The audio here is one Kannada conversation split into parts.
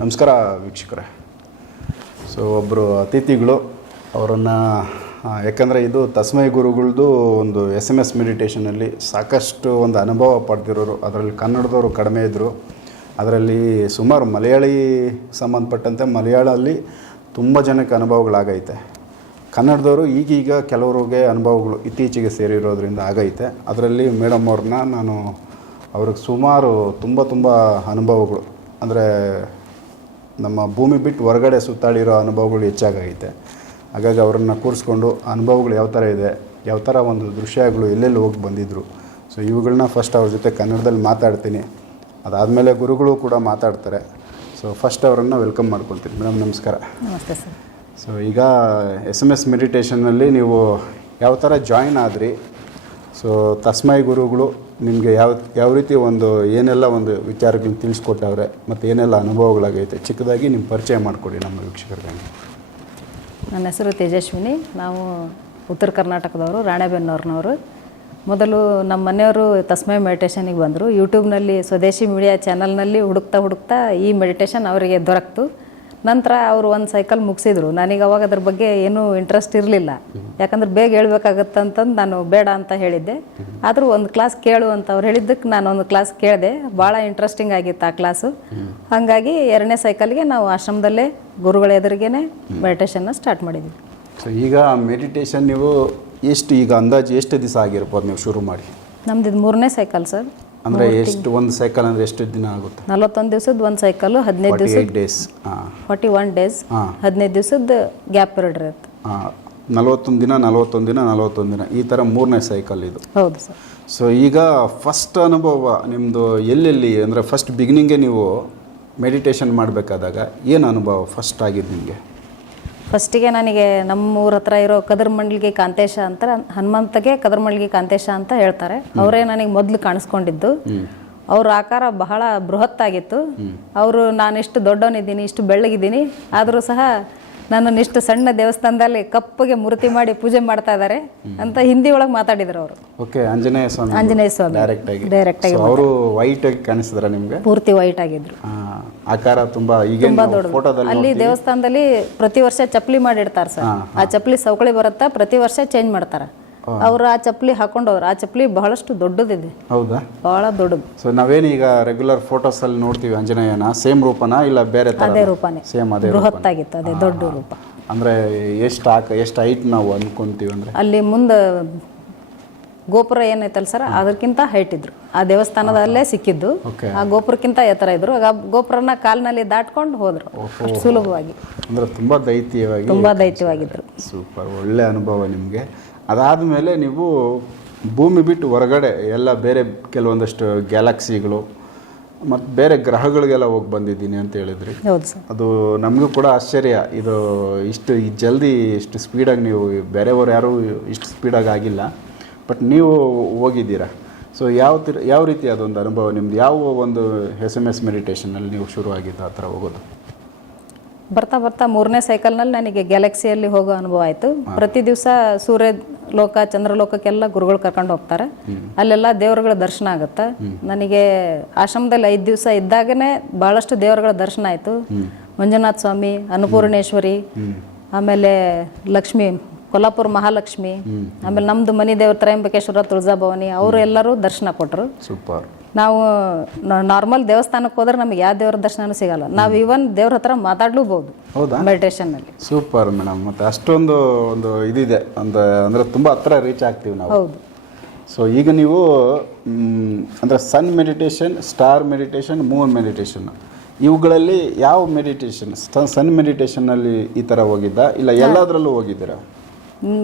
ನಮಸ್ಕಾರ ವೀಕ್ಷಕರೇ. ಸೊ ಒಬ್ಬರು ಅತಿಥಿಗಳು ಅವರನ್ನು ಯಾಕಂದರೆ ಇದು ತಸ್ಮೈ ಗುರುಗಳದ್ದು ಒಂದು ಎಸ್ ಎಂ ಎಸ್ ಮೆಡಿಟೇಷನಲ್ಲಿ ಸಾಕಷ್ಟು ಒಂದು ಅನುಭವ ಪಡೆದಿರೋರು, ಅದರಲ್ಲಿ ಕನ್ನಡದವರು ಕಡಿಮೆ ಇದ್ದರು ಅದರಲ್ಲಿ ಸುಮಾರು ಮಲಯಾಳಿ ಸಂಬಂಧಪಟ್ಟಂತೆ ಮಲಯಾಳಲ್ಲಿ ತುಂಬ ಜನಕ್ಕೆ ಅನುಭವಗಳಾಗೈತೆ. ಕನ್ನಡದವರು ಈಗೀಗ ಕೆಲವರಿಗೆ ಅನುಭವಗಳು ಇತ್ತೀಚೆಗೆ ಸೇರಿರೋದ್ರಿಂದ ಆಗೈತೆ. ಅದರಲ್ಲಿ ಮೇಡಮ್ ಅವ್ರನ್ನ ನಾನು ಅವ್ರಿಗೆ ಸುಮಾರು ತುಂಬ ತುಂಬ ಅನುಭವಗಳು, ಅಂದರೆ ನಮ್ಮ ಭೂಮಿ ಬಿಟ್ಟು ಹೊರಗಡೆ ಸುತ್ತಾಡಿರೋ ಅನುಭವಗಳು ಹೆಚ್ಚಾಗೈತೆ. ಹಾಗಾಗಿ ಅವರನ್ನು ಕೂರಿಸ್ಕೊಂಡು ಅನುಭವಗಳು ಯಾವ ಥರ ಇದೆ ಯಾವ ಥರ ಒಂದು ದೃಶ್ಯಗಳು ಎಲ್ಲೆಲ್ಲಿ ಹೋಗಿ ಬಂದಿದ್ದರು ಸೊ ಇವುಗಳನ್ನ ಫಸ್ಟ್ ಅವ್ರ ಜೊತೆ ಕನ್ನಡದಲ್ಲಿ ಮಾತಾಡ್ತೀನಿ. ಅದಾದಮೇಲೆ ಗುರುಗಳು ಕೂಡ ಮಾತಾಡ್ತಾರೆ. ಸೊ ಫಸ್ಟ್ ಅವರನ್ನು ವೆಲ್ಕಮ್ ಮಾಡ್ಕೊಳ್ತೀನಿ. ಮೇಡಮ್ ನಮಸ್ಕಾರ. ನಮಸ್ತೆ ಸರ್. ಸೊ ಈಗ ಎಸ್ ಎಂ ಎಸ್ ಮೆಡಿಟೇಷನ್ನಲ್ಲಿ ನೀವು ಯಾವ ಥರ ಜಾಯಿನ್ ಆದ್ರಿ? ಸೊ ತಸ್ಮೈ ಗುರುಗಳು ನಿಮಗೆ ಯಾವ ಯಾವ ರೀತಿ ಒಂದು ಏನೆಲ್ಲ ಒಂದು ವಿಚಾರಗಳನ್ನ ತಿಳಿಸ್ಕೊಟ್ಟವ್ರೆ ಮತ್ತು ಏನೆಲ್ಲ ಅನುಭವಗಳಾಗೈತೆ, ಚಿಕ್ಕದಾಗಿ ನಿಮ್ಮ ಪರಿಚಯ ಮಾಡಿಕೊಡಿ ನಮ್ಮ ವೀಕ್ಷಕರಿಗೆ. ನನ್ನ ಹೆಸರು ತೇಜಸ್ವಿನಿ. ನಾವು ಉತ್ತರ ಕರ್ನಾಟಕದವರು, ರಾಣೆಬೆನ್ನೂರಿನವರು. ಮೊದಲು ನಮ್ಮ ಮನೆಯವರು ತಸ್ಮೈ ಮೆಡಿಟೇಷನಿಗೆ ಬಂದರು. ಯೂಟ್ಯೂಬ್ನಲ್ಲಿ ಸ್ವದೇಶಿ ಮೀಡಿಯಾ ಚಾನಲ್ನಲ್ಲಿ ಹುಡುಕ್ತಾ ಹುಡುಕ್ತಾ ಈ ಮೆಡಿಟೇಷನ್ ಅವರಿಗೆ ದೊರಕ್ತು. ನಂತರ ಅವರು ಒಂದು ಸೈಕಲ್ ಮುಗಿಸಿದ್ರು. ನನಗೆ ಅವಾಗ ಅದ್ರ ಬಗ್ಗೆ ಏನೂ ಇಂಟ್ರೆಸ್ಟ್ ಇರಲಿಲ್ಲ. ಯಾಕಂದ್ರೆ ಬೇಗ ಹೇಳ್ಬೇಕಾಗತ್ತಂತಂದು ನಾನು ಬೇಡ ಅಂತ ಹೇಳಿದ್ದೆ. ಆದರೂ ಒಂದು ಕ್ಲಾಸ್ ಕೇಳು ಅಂತ ಅವ್ರು ಹೇಳಿದ್ದಕ್ಕೆ ನಾನು ಒಂದು ಕ್ಲಾಸ್ ಕೇಳಿದೆ. ಭಾಳ ಇಂಟ್ರೆಸ್ಟಿಂಗ್ ಆಗಿತ್ತು ಆ ಕ್ಲಾಸು ಹಾಗಾಗಿ ಎರಡನೇ ಸೈಕಲ್ಗೆ ನಾವು ಆಶ್ರಮದಲ್ಲೇ ಗುರುಗಳ ಎದುರಿಗೇನೆ ಮೆಡಿಟೇಷನ್ನ ಸ್ಟಾರ್ಟ್ ಮಾಡಿದ್ವಿ. ಸೊ ಈಗ ಮೆಡಿಟೇಷನ್ ನೀವು ಎಷ್ಟು ಈಗ ಅಂದಾಜು ಎಷ್ಟು ದಿವಸ ಆಗಿರ್ಬೋದು ನೀವು ಶುರು ಮಾಡಿ? ನಮ್ದು ಇದು ಮೂರನೇ ಸೈಕಲ್ ಸರ್ ಅಂದ್ರೆ ಎಷ್ಟು ಒಂದು ಸೈಕಲ್ ಅಂದ್ರೆ ಎಷ್ಟು ದಿನ ಆಗುತ್ತೆ? ನಲವತ್ತೊಂದು ದಿವಸದ ಒಂದು ಸೈಕಲ್ ಹದಿನೈದು ದಿವಸ ಡೇಸ್ ಹಾಂ. ಫಾರ್ಟಿ ಒನ್ ಡೇಸ್ ಹದಿನೈದು ದಿವಸದ ಗ್ಯಾಪ್ ಪೀರಿಯಡ್ ಇರುತ್ತೆ. ನಲವತ್ತೊಂದು ದಿನ ನಲವತ್ತೊಂದು ದಿನ ನಲವತ್ತೊಂದು ದಿನ ಈ ಥರ ಮೂರನೇ ಸೈಕಲ್ ಇದು. ಹೌದು ಸರ್. ಸೊ ಈಗ ಫಸ್ಟ್ ಅನುಭವ ನಿಮ್ಮದು ಎಲ್ಲೆಲ್ಲಿ ಅಂದರೆ ಫಸ್ಟ್ ಬಿಗಿನಿಂಗೇ ನೀವು ಮೆಡಿಟೇಷನ್ ಮಾಡಬೇಕಾದಾಗ ಏನು ಅನುಭವ ಫಸ್ಟ್ ಆಗಿದ್ದು ನಿಮಗೆ? ಫಸ್ಟಿಗೆ ನನಗೆ ನಮ್ಮ ಊರ ಹತ್ರ ಇರೋ ಕದರ್ಮಂಡ್ಲಿಗೆ ಕಾಂತೇಶ ಅಂತ ಹನುಮಂತಗೆ ಕದರ್ಮಂಡ್ಲಿಗೆ ಕಾಂತೇಶ ಅಂತ ಹೇಳ್ತಾರೆ. ಅವರೇ ನನಗೆ ಮೊದಲು ಕಾಣಿಸ್ಕೊಂಡಿದ್ದು. ಅವ್ರ ಆಕಾರ ಬಹಳ ಬೃಹತ್ತಾಗಿತ್ತು. ಅವರು ನಾನು ಇಷ್ಟು ದೊಡ್ಡವನಿದ್ದೀನಿ ಇಷ್ಟು ಬೆಳ್ಳಗಿದ್ದೀನಿ. ಆದರೂ ಸಹ ನನ್ನನ್ನು ಇಷ್ಟು ಸಣ್ಣ ದೇವಸ್ಥಾನದಲ್ಲಿ ಕಪ್ಪಗೆ ಮೂರ್ತಿ ಮಾಡಿ ಪೂಜೆ ಮಾಡ್ತಾ ಇದ್ದಾರೆ ಅಂತ ಹಿಂದಿ ಒಳಗೆ ಮಾತಾಡಿದ್ರು ಅವರು. ಓಕೆ ಆಂಜನೇಯ ಸ್ವಾಮಿ ಆಂಜನೇಯ ಸ್ವಾಮಿ ಡೈರೆಕ್ಟ್ ಆಗಿ. ಡೈರೆಕ್ಟ್ ಆಗಿ ಅವರು ವೈಟ್ ಆಗಿ ಕಾಣಿಸಿದ್ರ ನಿಮಗೆ? ಪೂರ್ತಿ ವೈಟ್ ಆಗಿದ್ರು. ಆಕಾರ ತುಂಬಾ ಈಗ ಫೋಟೋದಲ್ಲಿ ಅಲ್ಲಿ ದೇವಸ್ಥಾನದಲ್ಲಿ ಪ್ರತಿ ವರ್ಷ ಚಪ್ಪಲಿ ಮಾಡಿಡ್ತಾರೆ ಸರ್. ಆ ಚಪ್ಪಲಿ ಸವಕಳಿ ಬರುತ್ತಾ ಪ್ರತಿ ವರ್ಷ ಚೇಂಜ್ ಮಾಡ್ತಾರೆ. ಅವ್ರು ಆ ಚಪ್ಪಲಿ ಹಾಕೊಂಡವ್ರು ಆ ಚಪ್ಪಲಿ ಬಹಳಷ್ಟು ದೊಡ್ಡದಿದೆ. ಹೌದಾ? ಬಹಳ ದೊಡ್ಡದು. ಸೊ ನಾವೇನೀಗ ರೆಗ್ಯುಲರ್ ಫೋಟೋಸ್ ಅಲ್ಲಿ ನೋಡ್ತೀವಿ ಆಂಜನೇಯನ? ಸೇಮ್ ರೂಪನ ಇಲ್ಲ ಬೇರೆ ತರ ಅದೇ ರೂಪನೇ. ಸೇಮ್ ಅದೇ ರೂಪ ಬೃಹತ್ತಾಗಿತ್ತು ಅದೇ ದೊಡ್ಡ ರೂಪ. ಅಂದ್ರೆ ಎಷ್ಟು ಹಾಕ ಎಷ್ಟು ಹೈಟ್ ನಾವು ಅನ್ಕೊಂತೀವಿ ಅಂದ್ರೆ? ಅಲ್ಲಿ ಮುಂದೆ ಗೋಪುರ ಏನೈತಲ್ಲ ಸರ್ ಅದಕ್ಕಿಂತ ಹೈಟ್ ಇದ್ರು. ಆ ದೇವಸ್ಥಾನದಲ್ಲೇ ಸಿಕ್ಕಿದ್ದು. ಆ ಗೋಪುರಕ್ಕಿಂತ ಎತ್ತರ ಇದ್ರು. ಆ ಗೋಪುರನ ಕಾಲ್ನಲ್ಲಿ ದಾಟ್ಕೊಂಡು ಹೋದ್ರು. ಸುಲಭವಾಗಿ. ಅಂದ್ರೆ ತುಂಬಾ ದೈತ್ಯವಾಗಿ ತುಂಬಾ ದೈತ್ಯವಾಗಿದ್ರು. ಸೂಪರ್ ಒಳ್ಳೆ ಅನುಭವ ನಿಮಗೆ. ಅದಾದಮೇಲೆ ನೀವು ಭೂಮಿ ಬಿಟ್ಟು ಹೊರಗಡೆ ಎಲ್ಲ ಬೇರೆ ಕೆಲವೊಂದಷ್ಟು ಗ್ಯಾಲಕ್ಸಿಗಳು ಮತ್ತು ಬೇರೆ ಗ್ರಹಗಳಿಗೆಲ್ಲ ಹೋಗಿ ಬಂದಿದ್ದೀನಿ ಅಂತ ಹೇಳಿದ್ರಿ. ಅದು ನಮಗೂ ಕೂಡ ಆಶ್ಚರ್ಯ. ಇದು ಇಷ್ಟು ಈ ಜಲ್ದಿ ಇಷ್ಟು ಸ್ಪೀಡಾಗಿ ನೀವು ಬೇರೆಯವರು ಯಾರೂ ಇಷ್ಟು ಸ್ಪೀಡಾಗಿ ಆಗಿಲ್ಲ. ಬಟ್ ನೀವು ಹೋಗಿದ್ದೀರಾ. ಸೊ ಯಾವ ತಿ ಯಾವ ರೀತಿ ಅದೊಂದು ಅನುಭವ ನಿಮ್ದು? ಯಾವ ಒಂದು ಎಸ್ ಎಂ ಎಸ್ ಮೆಡಿಟೇಷನಲ್ಲಿ ನೀವು ಶುರುವಾಗಿದ್ದು ಆ ಥರ ಹೋಗೋದು? ಬರ್ತಾ ಬರ್ತಾ ಮೂರನೇ ಸೈಕಲ್ನಲ್ಲಿ ನನಗೆ ಗ್ಯಾಲಕ್ಸಿಯಲ್ಲಿ ಹೋಗೋ ಅನುಭವ ಆಯಿತು. ಪ್ರತಿ ದಿವಸ ಸೂರ್ಯ ಲೋಕ, ಚಂದ್ರಲೋಕಕ್ಕೆಲ್ಲ ಗುರುಗಳು ಕರ್ಕೊಂಡು ಹೋಗ್ತಾರೆ. ಅಲ್ಲೆಲ್ಲ ದೇವರುಗಳ ದರ್ಶನ ಆಗುತ್ತೆ. ನನಗೆ ಆಶ್ರಮದಲ್ಲಿ ಐದು ದಿವಸ ಇದ್ದಾಗನೇ ಬಹಳಷ್ಟು ದೇವರುಗಳ ದರ್ಶನ ಆಯಿತು. ಮಂಜುನಾಥ ಸ್ವಾಮಿ, ಅನ್ನಪೂರ್ಣೇಶ್ವರಿ, ಆಮೇಲೆ ಲಕ್ಷ್ಮಿ, ಕೊಲ್ಲಾಪುರ ಮಹಾಲಕ್ಷ್ಮಿ, ಆಮೇಲೆ ನಮ್ದು ಮನಿ ದೇವ್ರ ತ್ರಯಂಬಕೇಶ್ವರ ತುಳಜಾಭವಾನಿ, ಅವರು ಎಲ್ಲರೂ ದರ್ಶನ ಕೊಟ್ಟರು ಸೂಪರ್. ನಾವು ನಾರ್ಮಲ್ ದೇವಸ್ಥಾನಕ್ಕೆ ಹೋದ್ರೆ ನಮಗೆ ಯಾವ ದೇವ್ರ ದರ್ಶನನೂ ಸಿಗಲ್ಲ. ನಾವು ಇವನ್ ದೇವ್ರ ಹತ್ರ ಮಾತಾಡ್ಲೂಬಹುದು ಹೌದಾ? ಮೆಡಿಟೇಷನ್ನಲ್ಲಿ ಸೂಪರ್ ಮೇಡಮ್. ಮತ್ತೆ ಅಷ್ಟೊಂದು ಒಂದು ಇದಿದೆ. ಒಂದು ಅಂದ್ರೆ ತುಂಬಾ ಹತ್ರ ರೀಚ್ ಆಗ್ತೀವಿ ನಾವು. ಹೌದು. ಸೊ ಈಗ ನೀವು ಅಂದ್ರೆ sun meditation star meditation moon meditation ಇವುಗಳಲ್ಲಿ ಯಾವ ಮೆಡಿಟೇಷನ್ ಸನ್ ಮೆಡಿಟೇಷನ್ನಲ್ಲಿ ಈ ತರ ಹೋಗಿದ್ದ? ಇಲ್ಲ ಎಲ್ಲದರಲ್ಲೂ ಹೋಗಿದ್ದೀರಾ?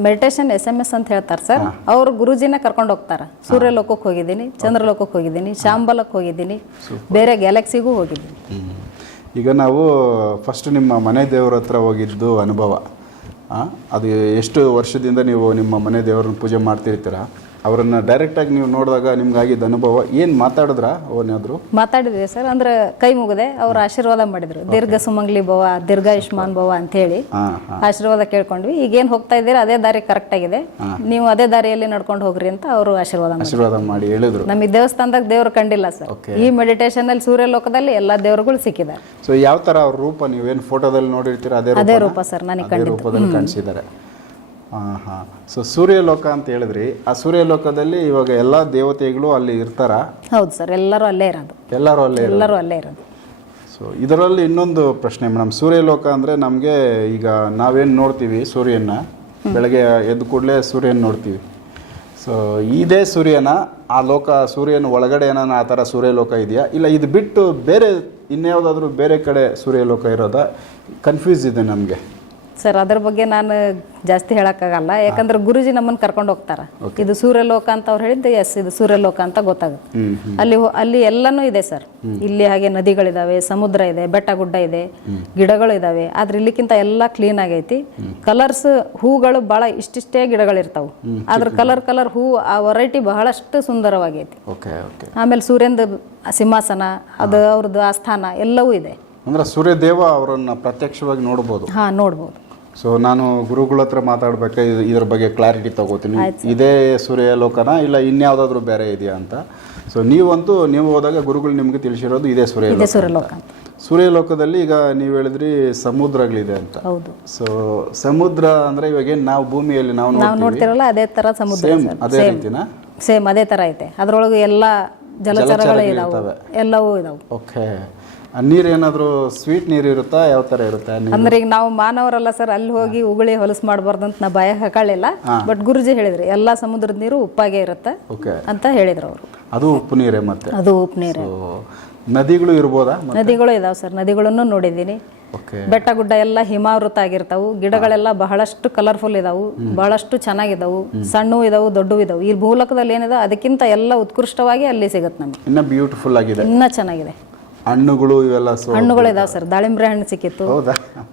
ಮೆಡಿಟೇಷನ್ ಎಸ್ ಎಂ ಎಸ್ ಅಂತ ಹೇಳ್ತಾರೆ ಸರ್. ಅವ್ರು ಗುರುಜಿನ ಕರ್ಕೊಂಡು ಹೋಗ್ತಾರೆ. ಸೂರ್ಯ ಲೋಕಕ್ಕೆ ಹೋಗಿದ್ದೀನಿ ಚಂದ್ರ ಲೋಕಕ್ಕೆ ಹೋಗಿದ್ದೀನಿ ಶಾಂಬಲಕ್ಕೆ ಹೋಗಿದ್ದೀನಿ ಬೇರೆ ಗ್ಯಾಲಕ್ಸಿಗೂ ಹೋಗಿದ್ದೀನಿ. ಈಗ ನಾವು ಫಸ್ಟ್ ನಿಮ್ಮ ಮನೆ ದೇವರ ಹತ್ರ ಹೋಗಿದ್ದು ಅನುಭವ. ಅದು ಎಷ್ಟು ವರ್ಷದಿಂದ ನೀವು ನಿಮ್ಮ ಮನೆ ದೇವರನ್ನ ಪೂಜೆ ಮಾಡ್ತಿರ್ತೀರ? ಅವರನ್ನು ಡೈರೆಕ್ಟಾಗಿ ನೀವು ನೋಡಿದಾಗ ನಿಮ್ಗಾಗಿದ್ದ ಅನುಭವ ಏನು ಮಾತಾಡಿದ್ರ ಅವನಾದ್ರು ಮಾತಾಡಿದ್ವಿ ಸರ್ ಅಂದ್ರೆ ಕೈ ಮುಗದೆ ಅವ್ರು ಆಶೀರ್ವಾದ ಮಾಡಿದ್ರು. ದೀರ್ಘ ಸುಮಂಗ್ಲಿ ಭವ ದೀರ್ಘಾಯುಷ್ಮಾನ್ ಭವ ಅಂತ ಹೇಳಿ ಆಶೀರ್ವಾದ ಕೇಳ್ಕೊಂಡ್ವಿ. ಈಗೇನು ಹೋಗ್ತಾ ಇದ್ದೀರಾ ಅದೇ ದಾರಿ ಕರೆಕ್ಟ್ ಆಗಿದೆ. ನೀವು ಅದೇ ದಾರಿಯಲ್ಲಿ ನಡ್ಕೊಂಡು ಹೋಗ್ರಿ ಅಂತ ಅವರು ಆಶೀರ್ವಾದ ಆಶೀರ್ವಾದ ಮಾಡಿ ಹೇಳಿದ್ರು. ನಮಗೆ ದೇವಸ್ಥಾನದಾಗ ದೇವರು ಕಂಡಿಲ್ಲ ಸರ್. ಈ ಮೆಡಿಟೇಷನ್ ಅಲ್ಲಿ ಸೂರ್ಯ ಲೋಕದಲ್ಲಿ ಎಲ್ಲಾ ದೇವರುಗಳು ಸಿಕ್ಕಿದ್ದಾರೆ. ಸೊ ಯಾವ ತರ ಅವ್ರ ರೂಪ ನೀವೇನು ಫೋಟೋದಲ್ಲಿ ನೋಡಿರ್ತೀರ ಅದೇ ಅದೇ ರೂಪ ಸರ್ ನನಗೆ ಕಂಡಿದ್ದಾರೆ ರೂಪದಲ್ಲಿ ಕಾಣಿಸಿದ್ದಾರೆ. ಹಾಂ ಹಾಂ ಸೊ ಸೂರ್ಯಲೋಕ ಅಂತ ಹೇಳಿದ್ರಿ. ಆ ಸೂರ್ಯಲೋಕದಲ್ಲಿ ಇವಾಗ ಎಲ್ಲ ದೇವತೆಗಳು ಅಲ್ಲಿ ಇರ್ತಾರ? ಹೌದು ಸರ್ ಎಲ್ಲರೂ ಅಲ್ಲೇ ಇರೋದು. ಎಲ್ಲರೂ ಅಲ್ಲೇ ಇರೋದು? ಎಲ್ಲರೂ ಅಲ್ಲೇ ಇರೋದು. ಸೊ ಇದರಲ್ಲಿ ಇನ್ನೊಂದು ಪ್ರಶ್ನೆ ಮೇಡಮ್ ಸೂರ್ಯಲೋಕ ಅಂದರೆ ನಮಗೆ ಈಗ ನಾವೇನು ನೋಡ್ತೀವಿ ಸೂರ್ಯನ ಬೆಳಗ್ಗೆ ಎದ್ದು ಕೂಡಲೇ ಸೂರ್ಯನ ನೋಡ್ತೀವಿ. ಸೊ ಇದೇ ಸೂರ್ಯನ ಆ ಲೋಕ ಸೂರ್ಯನ ಒಳಗಡೆ ಏನಾನ ಆ ಥರ ಸೂರ್ಯಲೋಕ ಇದೆಯಾ? ಇಲ್ಲ ಇದು ಬಿಟ್ಟು ಬೇರೆ ಇನ್ಯಾವುದಾದ್ರೂ ಬೇರೆ ಕಡೆ ಸೂರ್ಯಲೋಕ ಇರೋದಾ? ಕನ್ಫ್ಯೂಸ್ ಇದೆ ನಮಗೆ. ಸರ್ ಅದ್ರ ಬಗ್ಗೆ ನಾನು ಜಾಸ್ತಿ ಹೇಳಕ್ಕಾಗಲ್ಲ. ಯಾಕಂದ್ರೆ ಗುರುಜಿ ನಮ್ಮನ್ನ ಕರ್ಕೊಂಡು ಹೋಗ್ತಾರ. ಇದು ಸೂರ್ಯಲೋಕ ಅಂತ ಅವ್ರು ಹೇಳಿದ್ದು ಎಸ್ ಇದು ಸೂರ್ಯಲೋಕ ಅಂತ ಗೊತ್ತಾಗುತ್ತೆ. ಅಲ್ಲಿ ಅಲ್ಲಿ ಎಲ್ಲನೂ ಇದೆ ಸರ್. ಇಲ್ಲಿ ಹಾಗೆ ನದಿಗಳಿದಾವೆ ಸಮುದ್ರ ಇದೆ ಬೆಟ್ಟ ಗುಡ್ಡ ಇದೆ ಗಿಡಗಳು ಇದಾವೆ. ಆದ್ರೆ ಇಲ್ಲಿಕ್ಕಿಂತ ಎಲ್ಲ ಕ್ಲೀನ್ ಆಗೈತಿ. ಕಲರ್ಸ್ ಹೂಗಳು ಬಹಳ ಇಷ್ಟಿಷ್ಟೇ ಗಿಡಗಳಿರ್ತಾವೆ. ಆದ್ರ ಕಲರ್ ಕಲರ್ ಹೂ ಆ ವೆರೈಟಿ ಬಹಳಷ್ಟು ಸುಂದರವಾಗೈತಿ. ಆಮೇಲೆ ಸೂರ್ಯಂದ ಸಿಂಹಾಸನ ಅದು ಅವ್ರದ್ದು ಆಸ್ಥಾನ ಎಲ್ಲವೂ ಇದೆ. ಅಂದ್ರೆ ಸೂರ್ಯದೇವ ಅವರನ್ನ ಪ್ರತ್ಯಕ್ಷವಾಗಿ ನೋಡಬಹುದು ಹಾ ನೋಡ್ಬೋದು. ಸೊ ನಾನು ಗುರುಗಳ ಹತ್ರ ಮಾತಾಡ್ಬೇಕಾದ್ರೆ ಇದ್ರ ಬಗ್ಗೆ ಕ್ಲಾರಿಟಿ ತಗೋತೀನಿ. ಇದೇ ಸೂರ್ಯಲೋಕನ ಇಲ್ಲ ಇನ್ಯಾವುದಾದ್ರೂ ಬೇರೆ ಇದೆಯಾ ಅಂತ. ಸೊ ನೀವಂತೂ ನೀವು ಹೋದಾಗ ಗುರುಗಳು ನಿಮಗೆ ತಿಳಿಸಿರೋದು ಇದೇ ಸೂರ್ಯ ಸೂರ್ಯಲೋಕ. ಸೂರ್ಯಲೋಕದಲ್ಲಿ ಈಗ ನೀವು ಹೇಳಿದ್ರಿ ಸಮುದ್ರಗಳಿದೆ ಅಂತ. ಹೌದು. ಸೊ ಸಮುದ್ರ ಅಂದ್ರೆ ಇವಾಗ ಏನ್ ನಾವು ಭೂಮಿಯಲ್ಲಿ ನಾವು ನೋಡ್ತಿರಲ್ಲ ಅದೇ ತರ ಸಮುದ್ರ ಅದೇ ರೀತಿನಾ? ಸೇಮ್ ಅದೇ ತರ ಐತೆ. ಅದ್ರೊಳಗೆ ಎಲ್ಲ ಜಲಚರಗಳು ಇದಾವೆ. ಎಲ್ಲವೂ ಇದಾವೆ. ಓಕೆ ನೀರು ಏನಾದರೂ ಸ್ವೀಟ್ ನೀರು ಇರುತ್ತಾ? ಯಾವ ಥರ ಇರುತ್ತೆ ಅಂದ್ರೆ ಈಗ ನಾವು ಮಾನವರಲ್ಲ ಸರ್ ಅಲ್ಲಿ ಹೋಗಿ ಉಗುಳಿ ಹೊಲಸು ಮಾಡಬಾರ್ದು ಅಂತ ನಾ ಭಯ ಹಾಕೊಳ್ಳಿಲ್ಲ ಬಟ್ ಗುರುಜಿ ಹೇಳಿದ್ರಿ ಎಲ್ಲಾ ಸಮುದ್ರದ ನೀರು ಉಪ್ಪಾಗೆ ಇರುತ್ತೆ ಅಂತ ಹೇಳಿದ್ರು ಅವರು. ಅದು ಉಪ್ಪು ನೀರೇ ಮತ್ತೆ? ಅದು ಉಪ್ಪು ನೀರು. ನದಿಗಳು ಇರ್ಬೋದಾ ನದಿಗಳು ಇದಾವೆ ಸರ್ ನದಿಗಳನ್ನು ನೋಡಿದ್ದೀನಿ. ಬೆಟ್ಟ ಗುಡ್ಡ ಎಲ್ಲ ಹಿಮಾವೃತ ಆಗಿರ್ತಾವು ಗಿಡಗಳೆಲ್ಲ ಬಹಳಷ್ಟು ಕಲರ್ಫುಲ್ ಇದಾವು ಬಹಳಷ್ಟು ಚೆನ್ನಾಗಿದಾವು ಸಣ್ಣ ಇದಾವು ದೊಡ್ಡ ಇದಾವು. ಈ ಭೂಲಕದಲ್ಲಿ ಏನಿದೆ ಅದಕ್ಕಿಂತ ಎಲ್ಲ ಉತ್ಕೃಷ್ಟವಾಗಿ ಅಲ್ಲಿ ಸಿಗುತ್ತೆ ನಮಗೆ. ಇನ್ನ ಬ್ಯೂಟಿಫುಲ್ ಆಗಿದೆ. ಇನ್ನ ಚೆನ್ನಾಗಿದೆ. ಹಣ್ಣುಗಳು ಇವೆಲ್ಲ ಹಣ್ಣುಗಳು ಇದಾವೆ ಸರ್. ದಾಳಿಂಬ್ರೆ ಹಣ್ಣು ಸಿಕ್ಕಿತ್ತು.